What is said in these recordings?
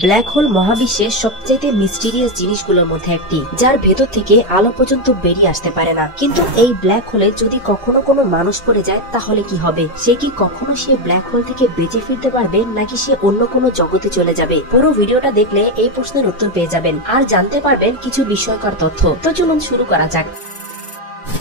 Black hole মহাবিশ্বের সবচেয়ে mysterious জিনিসগুলোর মধ্যে একটি, যার ভেতর থেকে আলো পর্যন্ত বেরিয়ে আসতে পারে না। কিন্তু এই ব্ল্যাক হোলে যদি কখনো কোনো মানুষ পড়ে যায় তাহলে কি হবে? সে কি কখনো সে ব্ল্যাক হোল থেকে বেঁচে ফিরতে পারবে, নাকি সে অন্য কোনো জগতে চলে যাবে? পুরো ভিডিওটা দেখলে এই প্রশ্নের উত্তর পেয়ে যাবেন আর জানতে পারবেন কিছু বিস্ময়কর তথ্য। তো চলুন শুরু করা যাক।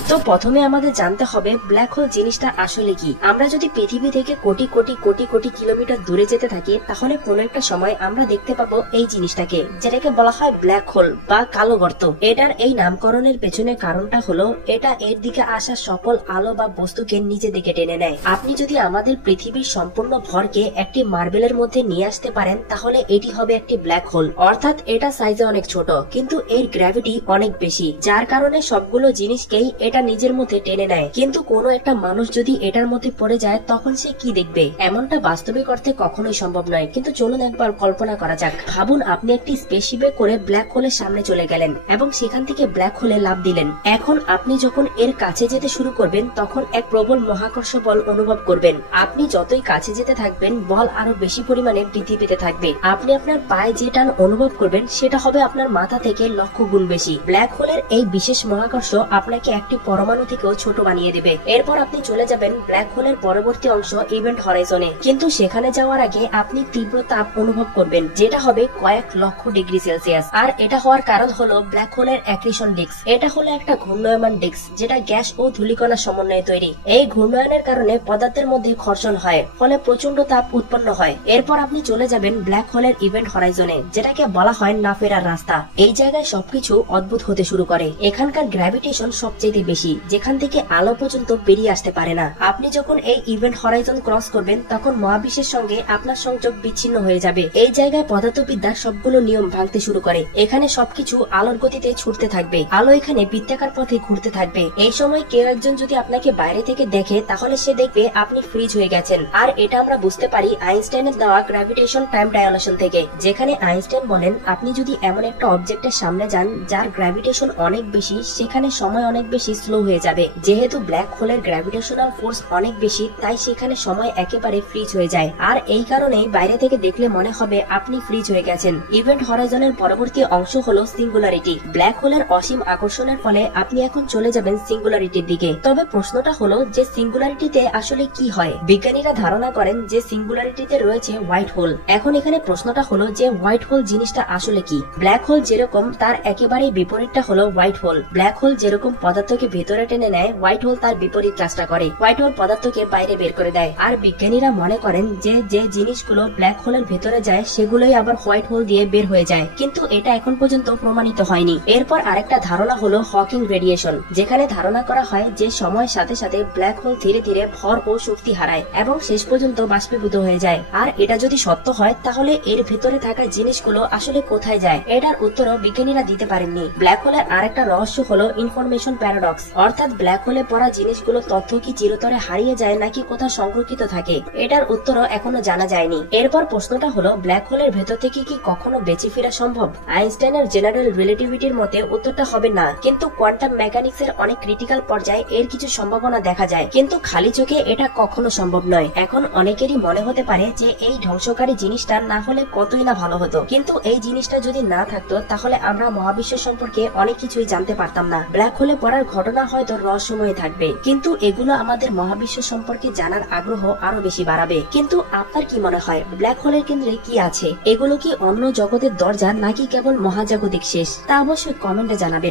তো প্রথমে আমাদের জানতে হবে ব্ল্যাক হোল জিনিসটা আসলে কি। আমরা যদি পৃথিবী থেকে কোটি কোটি কোটি কোটি কিলোমিটার দূরে যেতে থাকি, তাহলে কোনো একটা সময় আমরা দেখতে পাবো এই জিনিসটাকে, যেটাকে বলা হয় ব্ল্যাক হোল বা কালো গর্ত। এটার এই নামকরণের পেছনে কারণটা হলো এটা এর দিকে আসা সকল আলো বা বস্তুকে নিজে দিকে টেনে নেয়। আপনি যদি আমাদের পৃথিবীর সম্পূর্ণ ভরকে একটি মার্বেলের মধ্যে নিয়ে আসতে পারেন, তাহলে এটি হবে একটি ব্ল্যাক হোল। অর্থাৎ এটা সাইজে অনেক ছোট, কিন্তু এর গ্র্যাভিটি অনেক বেশি, যার কারণে সবগুলো জিনিসকেই এটা নিজের মধ্যে টেনে নেয়। কিন্তু কোনো একটা মানুষ যদি এটার মধ্যে পড়ে যায়, তখন সে কি দেখবে? এমনটা বাস্তবিক অর্থে কখনোই সম্ভব নয়। কিন্তু চলুন একবার কল্পনা করা যাক। ভাবুন আপনি একটি স্পেসশিপে করে ব্ল্যাক হোলের সামনে চলে গেলেন এবং সেখান থেকে ব্ল্যাক হোলে লাফ দিলেন। এখন আপনি যখন এর কাছে যেতে শুরু করবেন, তখন এক প্রবল মহাকর্ষ বল অনুভব করবেন। আপনি যতই কাছে যেতে থাকবেন, বল আরো বেশি পরিমাণে বৃদ্ধি পেতে থাকবে। আপনি আপনার পায়ে যে টান অনুভব করবেন, সেটা হবে আপনার মাথা থেকে লক্ষ গুণ বেশি। ব্ল্যাক হোলের এই বিশেষ মহাকর্ষ আপনাকে একটি পরমাণু থেকেও ছোট বানিয়ে দেবে। এরপর আপনি চলে যাবেন ব্ল্যাক হোলের পরবর্তী অংশ ইভেন্ট হরাইজনে। কিন্তু সেখানে যাওয়ার আগে আপনি তীব্র তাপ অনুভব করবেন, যেটা হবে কয়েক লক্ষ ডিগ্রি সেলসিয়াস। আর এটা হওয়ার কারণ হলো ব্ল্যাক হোলের অ্যাক্রিশন ডিস্ক। এটা হলো একটা ঘূর্ণায়মান ডিস্ক, যেটা গ্যাস ও ধূলিকণার সমন্বয়ে তৈরি। এই ঘূর্ণায়নের কারণে পদার্থের মধ্যে ঘর্ষণ হয়, ফলে প্রচন্ড তাপ উৎপন্ন হয়। এরপর আপনি চলে যাবেন ব্ল্যাক হোলের ইভেন্ট হরাইজনে, যেটাকে বলা হয় না ফেরার রাস্তা। এই জায়গায় সবকিছু অদ্ভুত হতে শুরু করে। এখানকার গ্র্যাভিটেশন সবচেয়ে বেশি, যেখান থেকে আলো পর্যন্ত বেরিয়ে আসতে পারে না। আপনি যখন এই ইভেন্ট হরাইজন ক্রস করবেন, তখন মহাবিশ্বের সঙ্গে আপনার সংযোগ বিচ্ছিন্ন হয়ে যাবে। এই জায়গায় পদার্থবিদ্যার সবগুলো নিয়ম ভাঙতে শুরু করে। এখানে সবকিছু আলোর গতিতে ছুটতে থাকবে। আলো এখানে বৃত্তাকার পথে ঘুরতে থাকবে। এই সময় কেউ একজন যদি আপনাকে বাইরে থেকে দেখে, তাহলে সে দেখবে আপনি ফ্রিজ হয়ে গেছেন। আর এটা আমরা বুঝতে পারি আইনস্টাইনের দেওয়া গ্র্যাভিটেশন টাইম ডাইলেশন থেকে, যেখানে আইনস্টাইন বলেন আপনি যদি এমন একটা অবজেক্টের সামনে যান যার গ্র্যাভিটেশন অনেক বেশি, সেখানে সময় অনেক বেশি স্লো হয়ে যাবে। যেহেতু ব্ল্যাক হোলের গ্র্যাভিটেশনাল ফোর্স অনেক বেশি, তাই সেখানে সময় একেবারে ফ্রিজ হয়ে যায়। আর এই কারণেই বাইরে থেকে দেখলে মনে হবে আপনি ফ্রিজ হয়ে গেছেন। ইভেন্ট হরাইজনের পরবর্তী অংশ হলো সিঙ্গুলারিটি। ব্ল্যাক হোলের অসীম আকর্ষণের ফলে আপনি এখন চলে যাবেন সিঙ্গুলারিটির দিকে। তবে প্রশ্নটা হলো যে সিঙ্গুলারিটিতে আসলে কি হয়? বিজ্ঞানীরা ধারণা করেন যে সিঙ্গুলারিটিতে রয়েছে হোয়াইট হোল। এখন এখানে প্রশ্নটা হলো যে হোয়াইট হোল জিনিসটা আসলে কি? ব্ল্যাক হোল যেরকম, তার একেবারেই বিপরীতটা হলো হোয়াইট হোল। ব্ল্যাক হোল যেরকম পদার্থকে ভেতরে টেনে নেয়, হোয়াইট হোল তার বিপরীত কাজটা করে। হোয়াইট হোল পদার্থকে বাইরে বের করে দেয়। আর বিজ্ঞানীরা মনে করেন যে যে জিনিসগুলো ব্ল্যাক হোলের ভেতরে যায়, সেগুলোই আবার হোয়াইট হোল দিয়ে বের হয়ে যায়। কিন্তু এটা এখন পর্যন্ত প্রমাণিত হয়নি। এরপর আরেকটা ধারণা হলো হকিং রেডিয়েশন, যেখানে ধারণা করা হয় যে সময়ের সাথে সাথে ব্ল্যাক হোল ধীরে ধীরে ভর ও শক্তি হারায় এবং শেষ পর্যন্ত বাষ্পীভূত হয়ে যায়। আর এটা যদি সত্য হয়, তাহলে এর ভেতরে থাকা জিনিসগুলো আসলে কোথায় যায়? এটার উত্তরও বিজ্ঞানীরা দিতে পারেননি। ব্ল্যাক হোলের আরেকটা রহস্য হলো ইনফরমেশন প্যারাডক্স, অর্থাৎ ব্ল্যাক হোলে পড়া জিনিসগুলো তথ্য কি চিরতরে হারিয়ে যায় নাকি কোথাও সংরক্ষিত থাকে? এটার উত্তরও এখনো জানা যায়নি। এরপর প্রশ্নটা হলো ব্ল্যাক হোলের ভেতর থেকে কি কখনো বেঁচে ফেরা সম্ভব? আইনস্টাইনের জেনারেল রিলেটিভিটির মতে উত্তরটা হবে না, কিন্তু কোয়ান্টাম মেকানিক্সের অনেক ক্রিটিক্যাল পর্যায়ে এর কিছু সম্ভাবনা দেখা যায়। কিন্তু খালি চোখে এটা কখনো সম্ভব নয়। এখন অনেকেরই মনে হতে পারে যে এই ধ্বংসকারী জিনিসটা না হলে কতই না ভালো হতো। কিন্তু এই জিনিসটা যদি না থাকতো, তাহলে আমরা মহাবিশ্ব সম্পর্কে অনেক কিছুই জানতে পারতাম না। ব্ল্যাক হোলে পড়ার ঘটনা হয়তো রহস্যময় থাকবে, কিন্তু এগুলো আমাদের মহাবিশ্ব সম্পর্কে জানার আগ্রহ আরো বেশি বাড়াবে। কিন্তু আপনার কি মনে হয়, ব্ল্যাক হোলের কেন্দ্রে কি আছে? এগুলো কি অন্য জগতের দরজা, নাকি কেবল মহাজাগতিক শেষ? তা অবশ্যই কমেন্টে জানাবেন।